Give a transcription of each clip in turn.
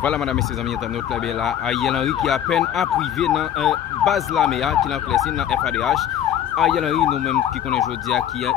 Voilà, madame, messieurs, amis, internautes, là, Ariel Henry qui a à peine à privé dans base la MEA, qui l'a placé dans FADH. Ariel Henry, nous-mêmes qui connaissons aujourd'hui, qui a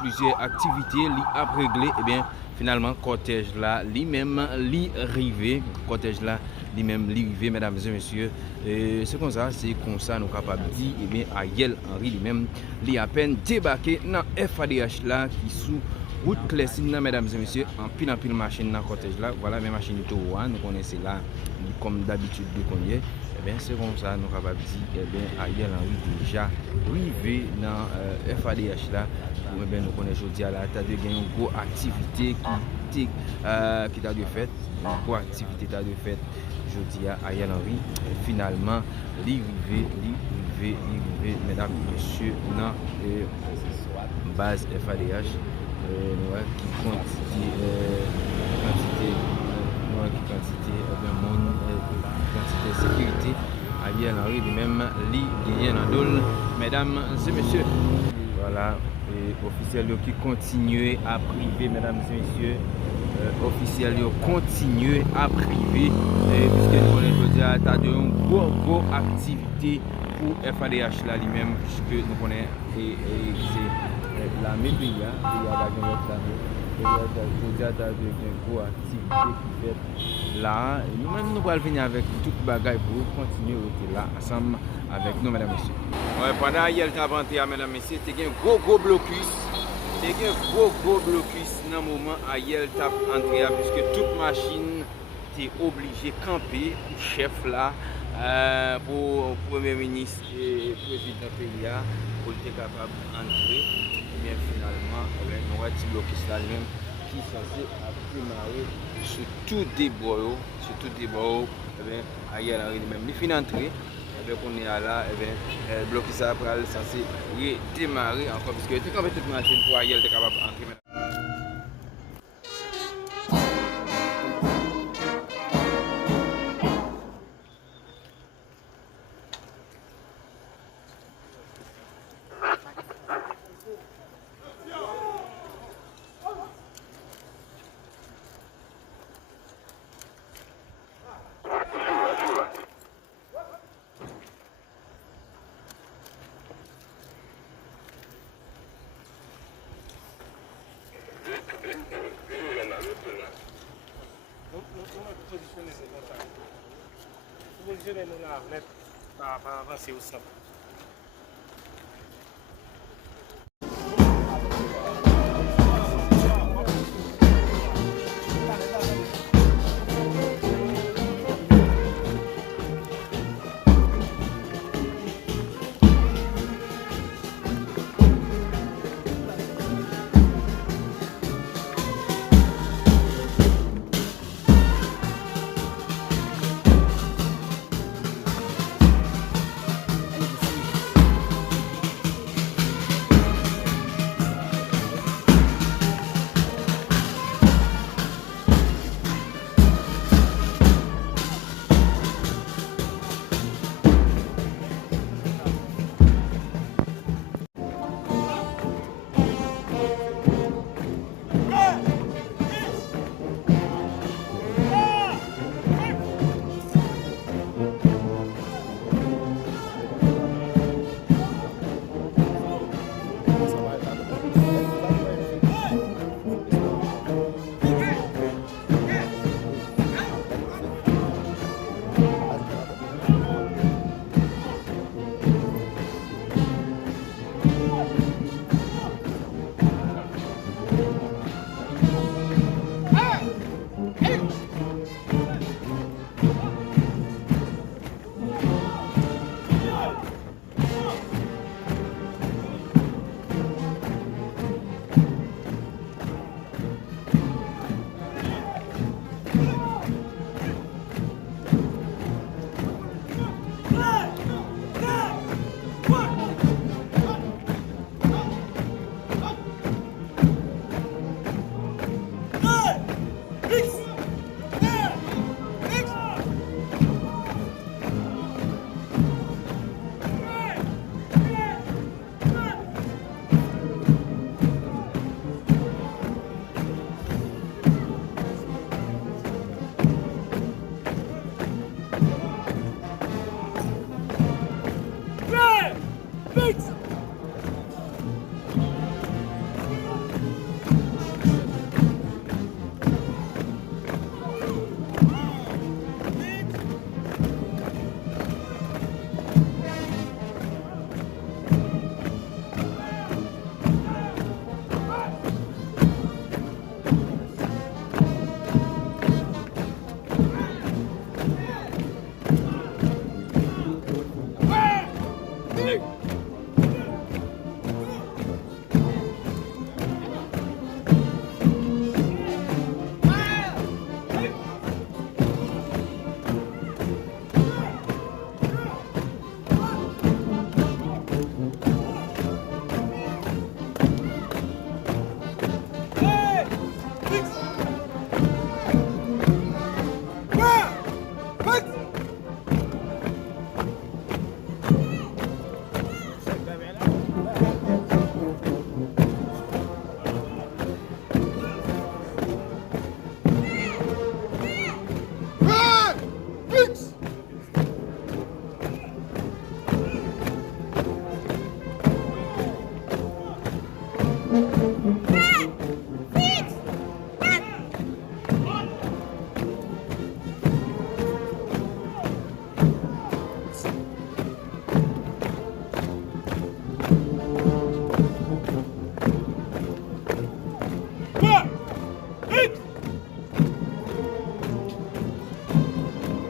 plusieurs activités, li a réglé, et bien, finalement, cortège là, lui-même, li rivé, cortège là, lui-même, li rivé, mesdames et messieurs. C'est comme ça, nous capables de dire, et bien, Ariel Henry lui-même, li à peine débarqué dans FADH là, qui sous route Clessine, mesdames et messieurs, en pile machine dans le cortège là. Voilà mes machines de nous connaissons là, comme d'habitude de connaître. Eh bien, c'est comme ça, nous capables de dire, eh bien, Ariel Henry déjà arrivé dans FADH là. Eh bien, nous connaissons aujourd'hui à la table de une grosse activité qui t'a de fait, une grosse activité t'a de fait aujourd'hui à Ariel Henry. Finalement, l'arrivée, mesdames et messieurs, dans base FADH. Qui quantité sécurité Ariel Henry lui-même li gagné dans dol, mesdames et messieurs. Voilà, officiels qui continuent à priver, mesdames et messieurs. Officiels continuent à priver puisque nous connaissons déjà tas de gros activité pour FADH là lui-même, puisque nous connaissons c'est la MEPIA, il y a la gros activité qui fait là. Nous-mêmes, nous allons venir avec toute bagaille pour continuer là ensemble avec nous, mesdames et messieurs. Ouais, pendant Ariel t'a vanté, mesdames et messieurs, il y a un gros blocus. Il y a un gros blocus dans le moment où Ariel t'a entré, puisque toute machine est obligée de camper pour chef là, pour Premier ministre et président PIA, pour être capable d'entrer. Bien finalement, nous avons un petit blocus là même qui est censé démarrer sur tout des bords, Ariel Henry même. Il finit d'entrer, on est là, le blocus après est censé redémarrer encore, parce que tu as quand même toute machine pour Ariel est capable d'entrer. Positionnez-nous là, mettre par avancer au centre.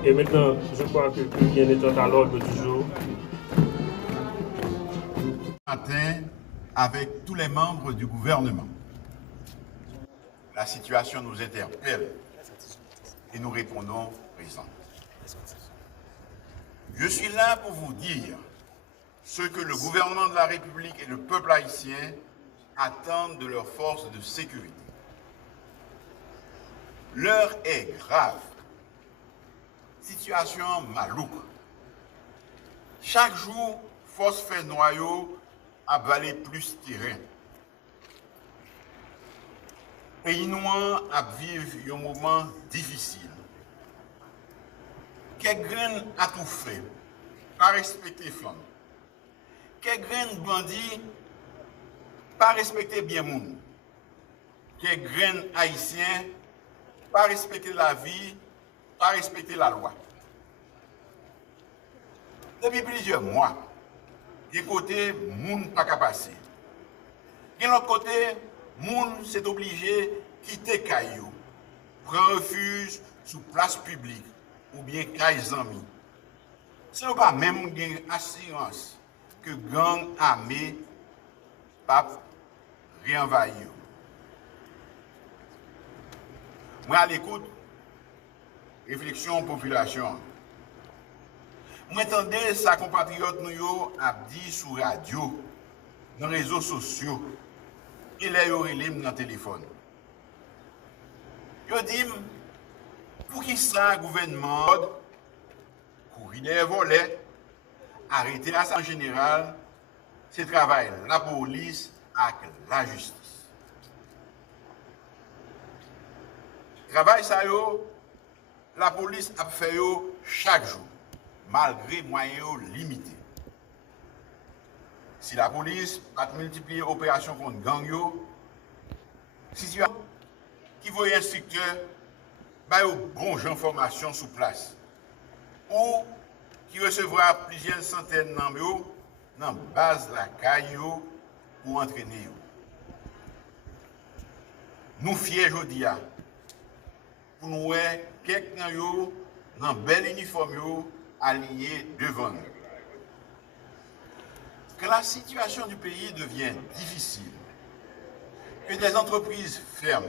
Et maintenant, je crois que plus rien n'est à l'ordre du jour. Matin, avec tous les membres du gouvernement. La situation nous interpelle et nous répondons présent. Je suis là pour vous dire ce que le gouvernement de la République et le peuple haïtien attendent de leurs forces de sécurité. L'heure est grave. Situation malouque. Chaque jour, force fait noyau à valer plus terrain. Pays noir à vivre un moment difficile. Quel grain à tout fait, pas respecter femme. Quel grain bandit, pas respecter bien monde. Quel grain haïtien, pas respecter la vie, pas respecter la loi. Depuis plusieurs mois, d'un côté, moun pas qu'à passer. De l'autre côté, moun s'est obligé quitter Caillou, prendre refuge sous place publique ou bien Caille Zami. Ce n'est pas même une assurance que gang armé pas réenvahir. Moi à l'écoute, réflexion population. Moi entendez sa compatriote nous yo a dit sur radio, dans les réseaux sociaux, et les yo relève dans téléphone. Yo dit pour qui ça gouvernement courir des volets, arrêter l'assemblée générale, c'est travail la police avec la justice. Travail ça yo, la police a fait yo chaque jour, malgré moyens limités. Si la police a multiplié l'opération contre gang yo, situation qui voit instructeur, bah yo bon information sur place, ou qui recevra plusieurs centaines d'hommes yo dans base la caille yo pour entraîner yo. Nous fiers aujourd'hui pour nous voir quelqu'un yo dans bel uniforme yo aligné devant nous. Que la situation du pays devient difficile, que des entreprises ferment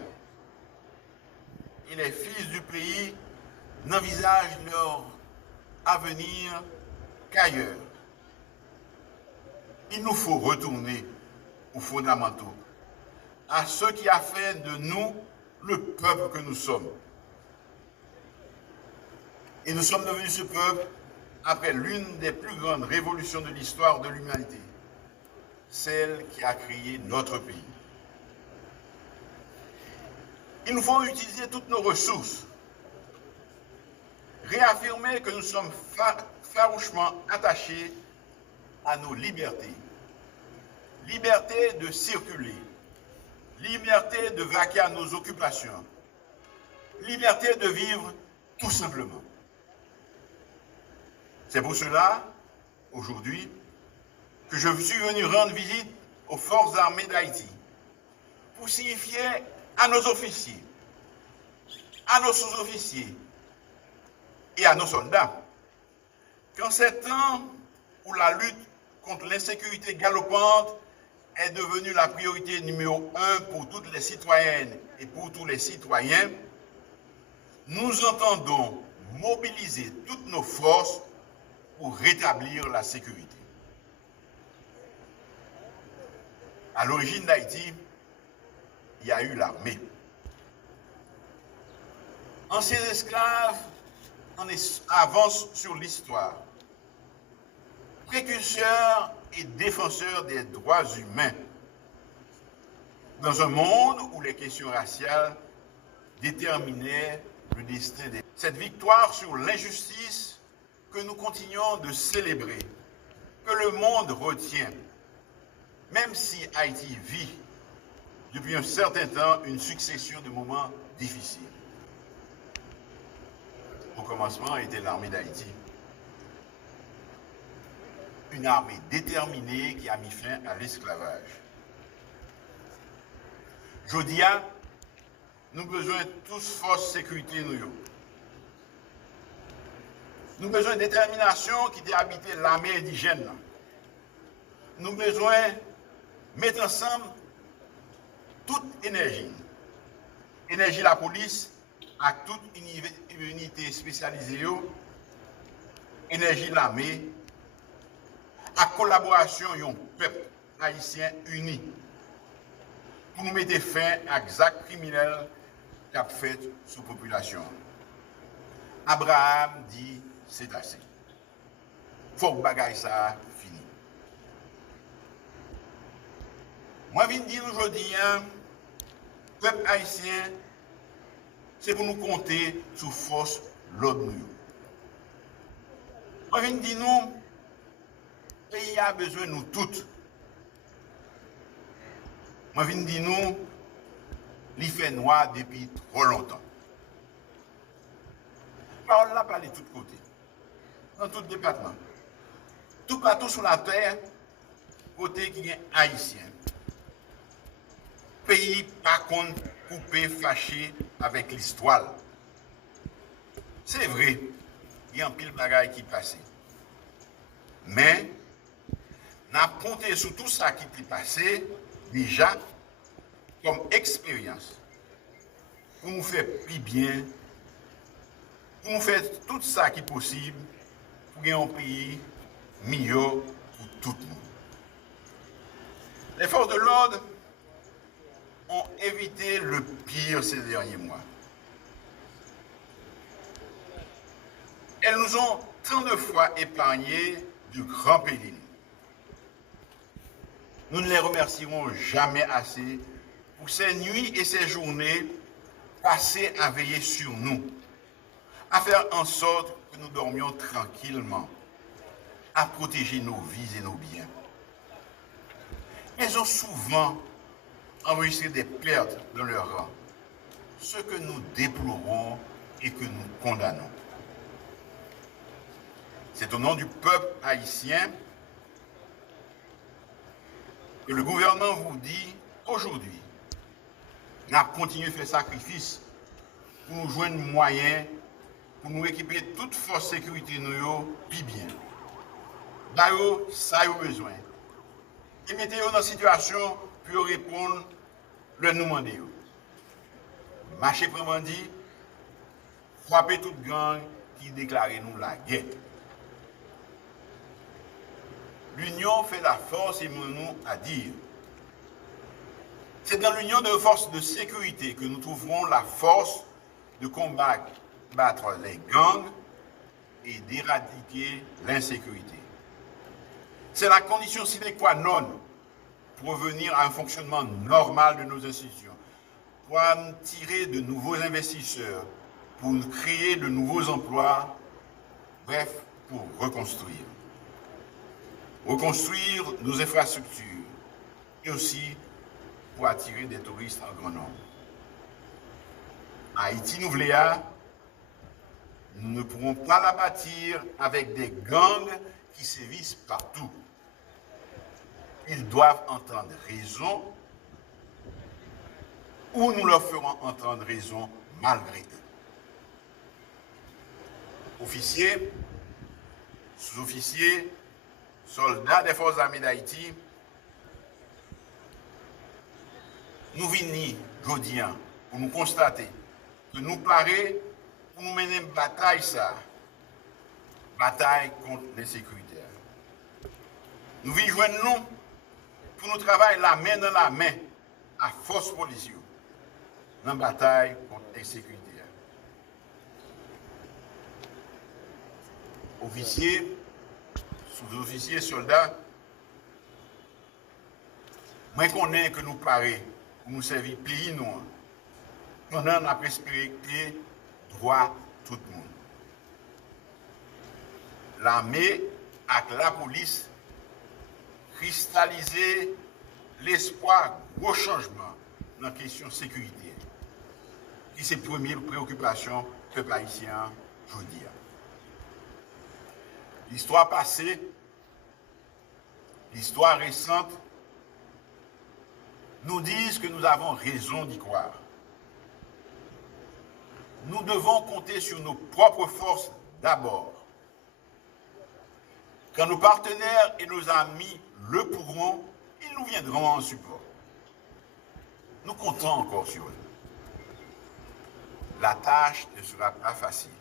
et les fils du pays n'envisagent leur avenir qu'ailleurs. Il nous faut retourner aux fondamentaux, à ce qui a fait de nous le peuple que nous sommes. Et nous sommes devenus ce peuple après l'une des plus grandes révolutions de l'histoire de l'humanité, celle qui a créé notre pays. Il nous faut utiliser toutes nos ressources, réaffirmer que nous sommes farouchement attachés à nos libertés, liberté de circuler, liberté de vaquer à nos occupations, liberté de vivre tout simplement. C'est pour cela, aujourd'hui, que je suis venu rendre visite aux forces armées d'Haïti pour signifier à nos officiers, à nos sous-officiers et à nos soldats qu'en ces temps où la lutte contre l'insécurité galopante est devenue la priorité numéro 1 pour toutes les citoyennes et pour tous les citoyens, nous entendons mobiliser toutes nos forces pour rétablir la sécurité. À l'origine d'Haïti, il y a eu l'armée. Anciens esclaves avancent sur l'histoire. Précurseurs et défenseurs des droits humains. Dans un monde où les questions raciales déterminaient le destin des... Cette victoire sur l'injustice que nous continuons de célébrer, que le monde retient, même si Haïti vit depuis un certain temps une succession de moments difficiles. Au commencement était l'armée d'Haïti. Une armée déterminée qui a mis fin à l'esclavage. Jodia, nous avons besoin de tous force sécurité nous. Nous avons besoin de détermination qui t'a habité l'armée indigène. Nous avons besoin de mettre ensemble toute énergie. Énergie la police, à toute unité spécialisée, énergie l'armée, à collaboration d'un peuple haïtien uni pour nous mettre fin à l'acte criminel qu'a fait sous population. Abraham dit c'est assez. Faut que bagaille ça fini. Moi je viens dire aujourd'hui, peuple haïtien, c'est pour nous compter sous force l'autre nous. Moi je viens dire nous, le pays a besoin de nous toutes. Moi, je viens dire nous, il fait noir depuis trop longtemps. Parole là parle de tous côtés, dans tout département. Tout partout sur la terre, côté qui est haïtien. Pays par contre coupé, fâché avec l'histoire. C'est vrai, il y a un pile de bagaille qui passe. Mais, on a compté sur tout ça qui est passé, déjà, comme expérience, pour nous faire plus bien, pour nous faire tout ça qui est possible, pour gagner un pays meilleur pour tout le monde. Les forces de l'ordre ont évité le pire ces derniers mois. Elles nous ont tant de fois épargné du grand péril. Nous ne les remercierons jamais assez pour ces nuits et ces journées passées à veiller sur nous, à faire en sorte que nous dormions tranquillement, à protéger nos vies et nos biens. Elles ont souvent enregistré des pertes dans leur rang, ce que nous déplorons et que nous condamnons. C'est au nom du peuple haïtien que le gouvernement vous dit aujourd'hui, nous avons continué à faire sacrifice pour nous joindre moyens, pour nous équiper toute force sécurité nous puis bien. D'ailleurs, ça a besoin. Et mettez-vous dans une situation pour répondre le nous demander. Marchez pour bandit, frapper toute gang qui déclare nous la guerre. L'union fait la force et nous à dire. C'est dans l'union de forces de sécurité que nous trouverons la force de combattre les gangs et d'éradiquer l'insécurité. C'est la condition sine qua non pour revenir à un fonctionnement normal de nos institutions, pour attirer de nouveaux investisseurs, pour créer de nouveaux emplois, bref, pour reconstruire. Reconstruire nos infrastructures, et aussi pour attirer des touristes en grand nombre. Haïti nous voulons, nous ne pourrons pas la bâtir avec des gangs qui sévissent partout. Ils doivent entendre raison ou nous leur ferons entendre raison malgré eux. Officiers, sous-officiers, soldats des forces armées d'Haïti, nous venons aujourd'hui pour nous constater que nous paraît pour nous mener une bataille, bataille contre l'insécurité. Nous venons joindre nous pour nous travailler la main dans la main à force policière dans la bataille contre l'insécurité. Officiers, sous-officiers, soldats, moi connais que nous paraît pour nous servir pays nous, pendant la respecter droit tout le monde. L'armée avec la police cristalliser l'espoir gros changement dans la question de sécurité, qui c'est la première préoccupation que les Haïtiens aujourd'hui. L'histoire passée, l'histoire récente, nous disent que nous avons raison d'y croire. Nous devons compter sur nos propres forces d'abord. Quand nos partenaires et nos amis le pourront, ils nous viendront en support. Nous comptons encore sur eux. La tâche ne sera pas facile.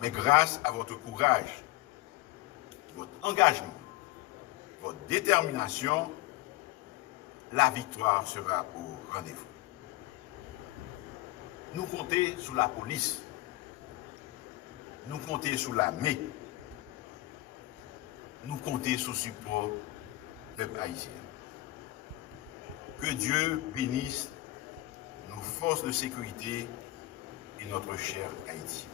Mais grâce à votre courage, votre engagement, votre détermination, la victoire sera au rendez-vous. Nous comptons sur la police. Nous comptons sur l'armée. Nous comptons sur le support du peuple haïtien. Que Dieu bénisse nos forces de sécurité et notre cher Haïti.